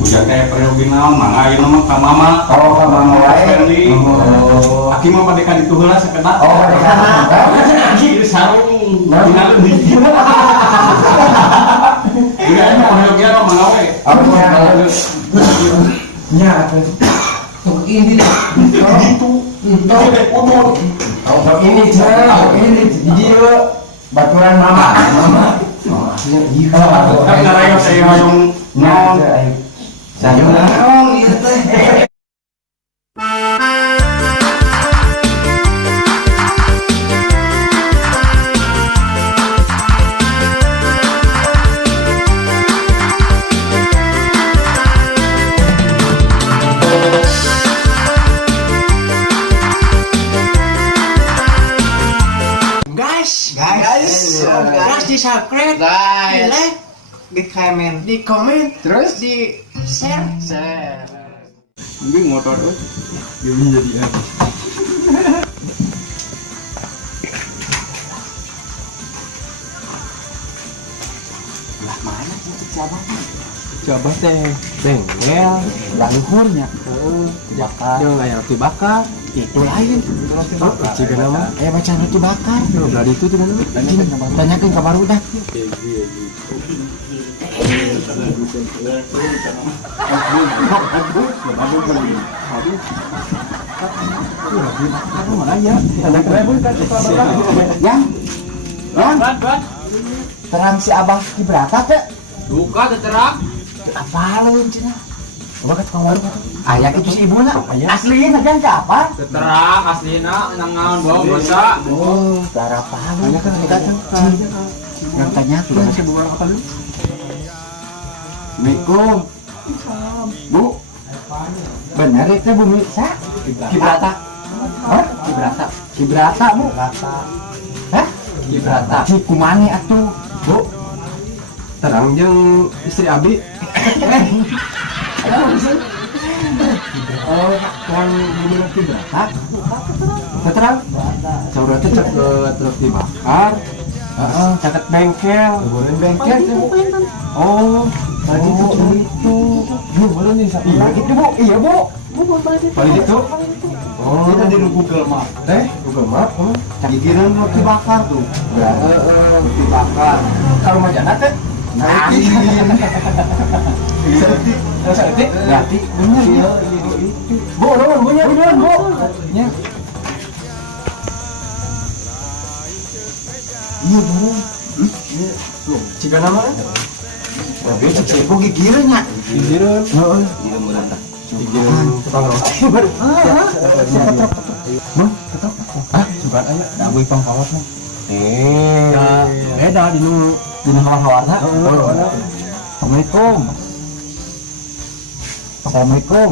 Udah kayak periode naon mangga ieu mah ka mama. Oh, ka mama wae. Oh. Aki mah pada ka ditu heula sakedat. Oh, kana. Aki di sarung dina leuwih. Iya mah hoyong mah mangga we. Apa nya atuh. Tuh ini Gitu. Oh, ini di dieu baturan mama. Kan karaya saya hoyong naon. Saya naon ieu teh. guys di subscribe, di like, di komen, Terus di share. Ini motor tuh. Ini jadi apa? Lah mana sih siapa? Coba teh bengkel luhurnya. bakar yang kayak roti bakar Itu lain. jika nama Baca roti bakar. berarti itu dengan Tanyakan kabar udah. Terang si abang Kibraka teh. buka terang Apa lain cina? Coba ke tukang warung atuh. Ayak itu si ibu nak. Aslinya ngajan ke apa? terang aslina nangaun bawa dosa Oh, darah palu. Ayak kan kita yang tanya tuh. Assalamualaikum. Bu. Benar itu Bu Misa? Kibrata. Hah? Kibrata. Kibrata Bu. Hah? Kibrata. Si kumani atuh. Bu. terang jeung istri abi Oh, yang bumi Kibrata. terang saudara teh cek ke roti bakar caket bengkel Boleh bengkel tuh. oh tadi itu cuma itu Bu, boleh nih satu. Iya gitu Bu. Iya Bu. paling itu Oh, kita di Google Map. Google Map Pikiran roti bakar tuh. Roti bakar. Kalau majana teh Nah, ini. berarti bener ya. Bu, beneran Bu. Ya. Iya Bu. jika nama Tapi cek Bu gigireunnya. pikiran Heeh. pikiran tukang roti Coba aya da boy pangkawat mah. beda di nu Hawa-hawana. Assalamualaikum. Assalamualaikum.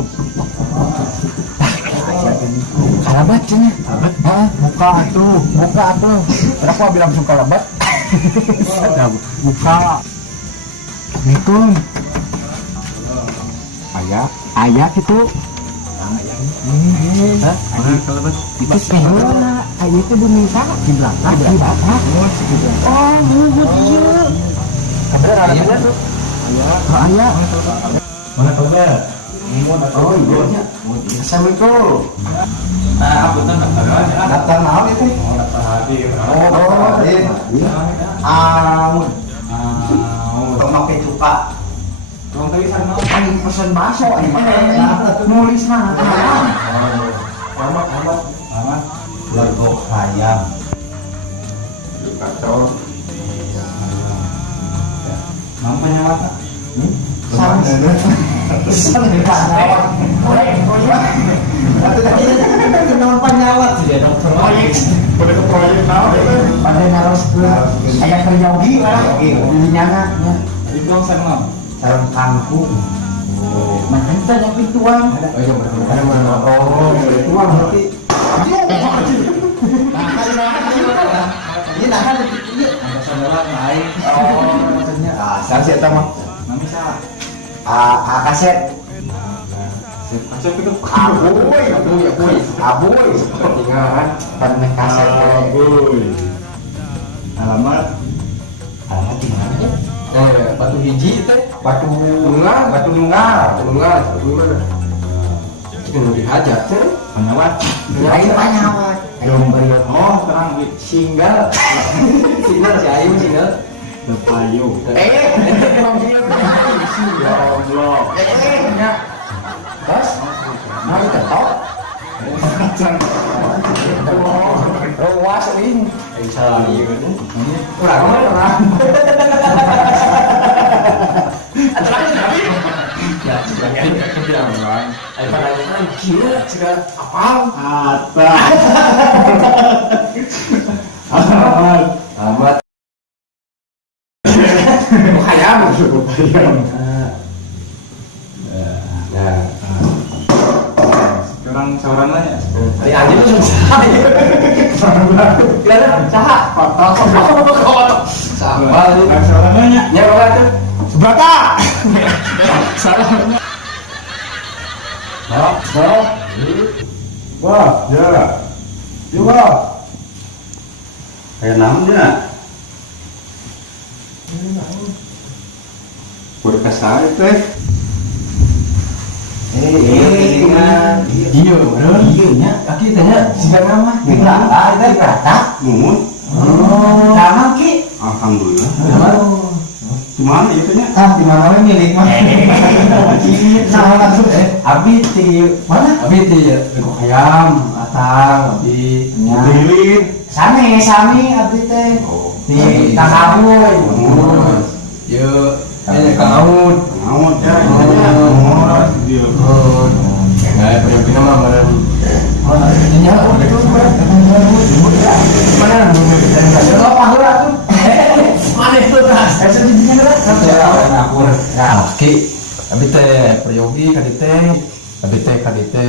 Kalabat cenah. Kalabat. Heeh, buka atuh. Kenapa bilang langsung kalabat? Buka. Assalamualaikum. Ayah itu. Hah? Itu sebenarnya ayah itu diminta di belakang. Oh, iya. Kabar ayahnya tuh. Ayah. Mana kabar? Oh iya. Assalamualaikum. Nah, betul Daftar naon itu? Untuk make cuka. Tuang tulisan mau. Ani pesen bakso ani mah. Nulis mah. Aman. Lego ayam. Kacau. Mampu nyawata. Kenapa penyawat sih ya dokter? Pada ke proyek naon Pada naros ke aya kerja ugi nyana. itu sama. Sarung kangkung. Makanya kita ada pintuan. Ada mana? Oh, itu mah berarti. Ini nah kan ini Ada saudara lain. oh maksudnya saya sih eta mah Nami sa. kaset Kaca itu aboy tinggalan permen kaset Alamat alamat di mana ya? batu hiji teh batu Nunggal. batu nunggal. Nunggal. Gimana? Jangan dihajar tuh. Penyawat. Lain panyawat. Belum beriot. Oh, terang Wi. Single. Single si Ayu single. Lepayo. Ya Allah. Ya. Bos. Mau ketok. Ruas ini. Salah iya kan. Ulah kemana? Ya, sebagian itu bilang kan. Ayo pada kan gila sudah apal. Ata. Amat. Ayam. Nah, Sekarang seorang lah ya. si anjing itu susah. Kelihatan sah. Kotor. Sampah ini. Seorang nanya. Ya orang itu. Seberapa? Salah. Wah, ya. Coba. Kayak namanya. Udah kasar teh. Iya, bener. Iya nya. Kaki tanya siapa nama? Berata, itu berata. Mumun. Sama ki. Alhamdulillah. Oh. Gimana itu nya? Di mana we milik mah? Nah, langsung abi di mana? Abi di Legok Ayam, Atang, Abi. Lilin. Sami abi teh. Oh. Di Takabu. Yo, ini Kang Aud. Ngamut ya. Ngamut. Dia. Nah, periode nama meren. Nya itu mana? Kalau panggil aku. Mana itu tas? Sejadinya berapa? Ngapur. Nah, ki. Abi teh peryogi kadite. Abi teh kadite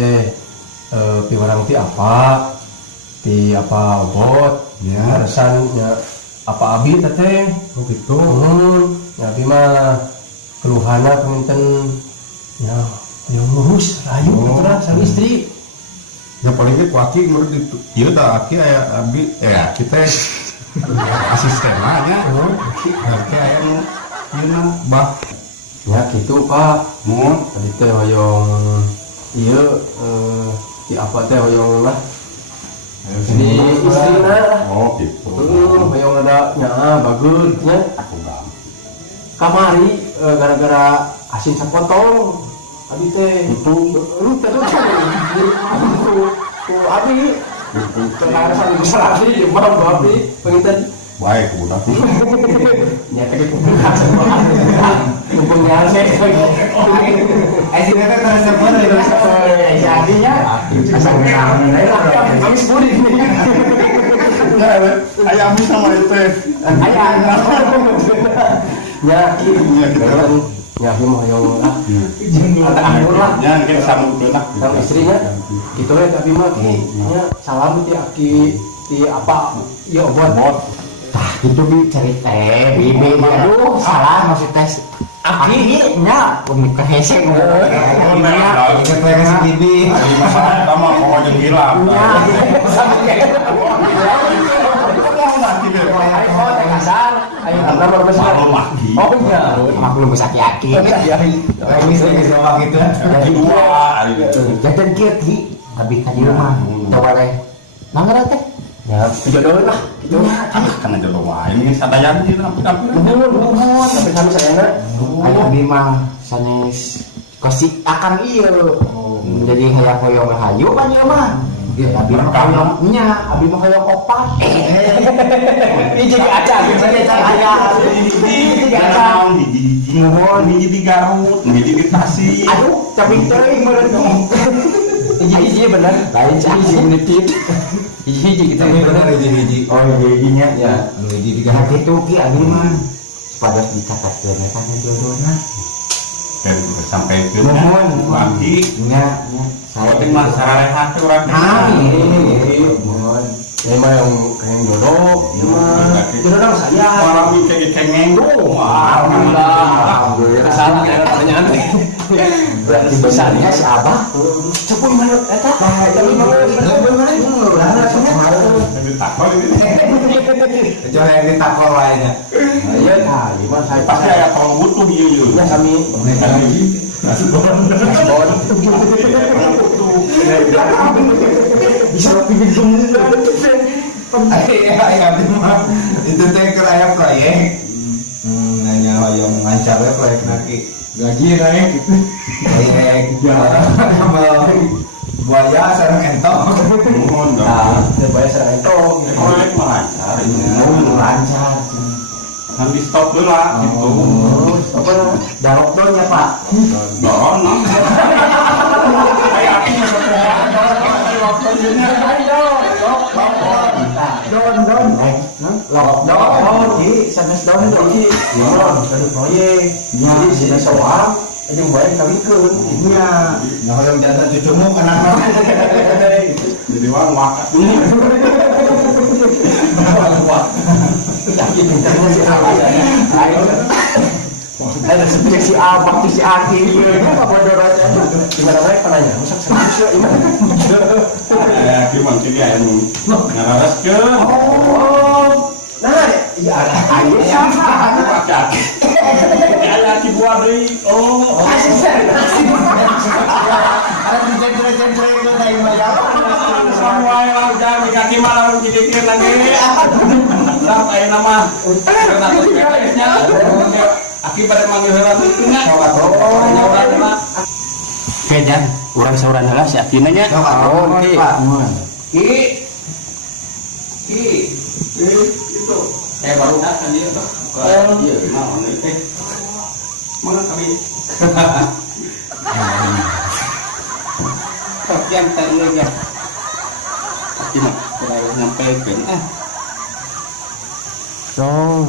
piwarang ti apa? Ti apa obot? Ya. Harusannya apa abi teh? Oh gitu. Ya abi mah keluhana keminten ya yang ngurus rayu putra sang istri. Ya paling itu aki menurut itu. Iya dah aki aya abi kita asisten aja. Aki aya nu ieu bah. Ya gitu Pak. Mun Tadi teh hoyong iya di apa teh hoyong lah di istri lah. oh gitu. Hoyong ada nya bagus nya Aku enggak. kamari gara-gara asin sapotong. Abi teh Itu lu teh tuh abi kenal sama besar abi mau abi penginten baik budak. nyata ke kumpulnya sih Sini teh terus sebut jadinya asal kami sepuluh ini Aya ami sama itu. ayah ya kita mau yang lah ada anggur lah Ya kita sambut dulu lah. sama istrinya gitu ya tapi mah nya salam ti aki ti apa ya buat itu bi cerita bibi aduh salah maksud tes aki nya pemikir hesek Iya. ingat lagi si bibi Sama kok jeung gila. ayo nomor besar Malu lagi. oh iya maklum besar aki lagi sering sama gitu Dua hari itu. jajan kieu tapi ka dieu mah coba teh mangga teh ya jodoh lah Karena jodoh wae ini sadayan di tapi nuhun tapi kami sayangna aya abi mah sanes kosik akan ieu jadi hayang hoyong rahayu kan ieu mah abi mah hoyong nya abi mah hoyong opat ini jadi acan jadi aya Ini di Garut, ini di Tasik. aduh tapi teuing meureun hiji bener lain cah hiji menit hiji kita bener oh hiji-hijinya ya hiji tiga hati itu ki abi mah pada dicatatkeun eta kan jodohna Dan sampai ke nuhun lagi. nya penting mah sararehat teh urang. ini mah yang kayak jodoh, ini mah jodoh saya. Orang mikir kengeng. Alhamdulillah. Salah kita pertanyaan. Berarti besarnya si Abah. Cepuin mana eta? Tapi mau bener. Ditakol ini. Kecuali yang ditakol lainnya. Iya kali mah saya Pasti aya kalau butuh ieu. ya kami bisa bikin Itu teh keur aya proyek. Nanya hoyong lancar we proyek naki. Gaji naik gitu. Proyek buaya sareng entok. Mohon dong. nah supaya saya itu Proyek mah lancar. lancar. Kan di stop dulu lah gitu. Apa daloknya Pak? Doron. Kayak aku Don, Ki, sanes don Ki. Don, ada proyek. Jadi sini soal aja baik kawikeun. Nya. Nah hoyong janda cucumu kenapa? jadi orang wakat dulu. Yakin bintangnya si Abah. Ada seperti si Abah si Aki. Apa bodorannya? Gimana baik penanya? Masak serius ya gimana? Gimana sih dia yang ngaraskeun. Oh. Nah, iya ada ayo siapa? Wakat. Ada si buah deui. Oh, Asisten. Ada dijejer-jejer ke dari majalah. semua yang jangan di kaki malah dikikir lagi. Lah ayeuna mah. Karena PPS-nya akibat manggil heula teh nya. Nyaurana mah. Oke, Jan, urang sauran heula si Atina nya. Oke. Ki. Itu. Baru kan dia tuh. Iya, mau teh. Mana kami? Yang tadi ya. Atina, kurang nyampe kan. Dong.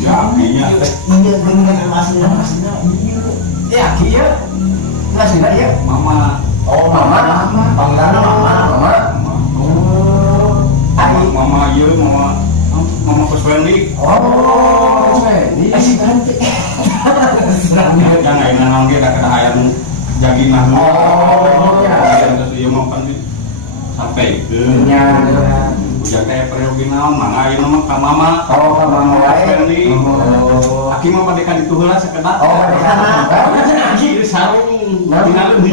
Jaminya. Iya dengan masnya. Ya, kieu. Masih ya. Mama. Oh, mama. Panggilanna mama. Oh. Mama ieu mama Kuswendi. Oh, ini asik ganti. Yang ayeuna naon ge da kada aya nu jaginah. Oh, ya. Terus ieu mah kan sampai ke Nya. ujang teh periogi naon mangga ayeuna mah ka mama. Oh, ka mama wae. Kuswendi. Oh. Aki mah pada di tuheula sakedat. Oh, pada sana. Aki di sarung tinggal di.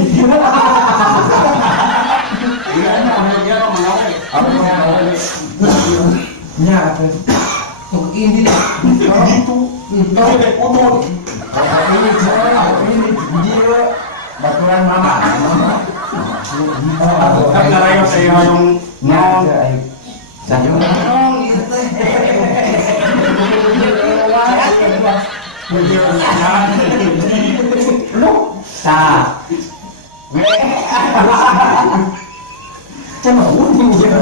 Iya, orang dia mah mengawe. Nya apa? Tuh ini Gitu. Itu deh umur. ini dia baturan mama. Kan ngarayo saya hoyong naon. Saya Sa. Cuma uning dia.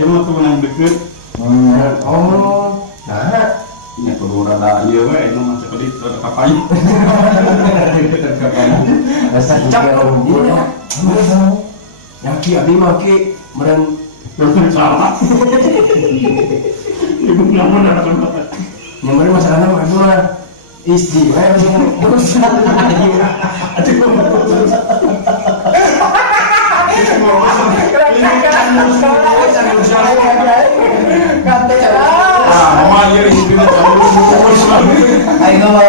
Ayo mah tuh nang deket. Oh. Nah, Ya kudu rada ieu we anu mah sakedit rada kapayu. secap dia. Yang ki abi mah ki meureun Terus salah. Ibu nyaman ada tempat. yang meureun masalahna mah itu mah istri we urusan Mama ieu hidupna jauh. Ayo mau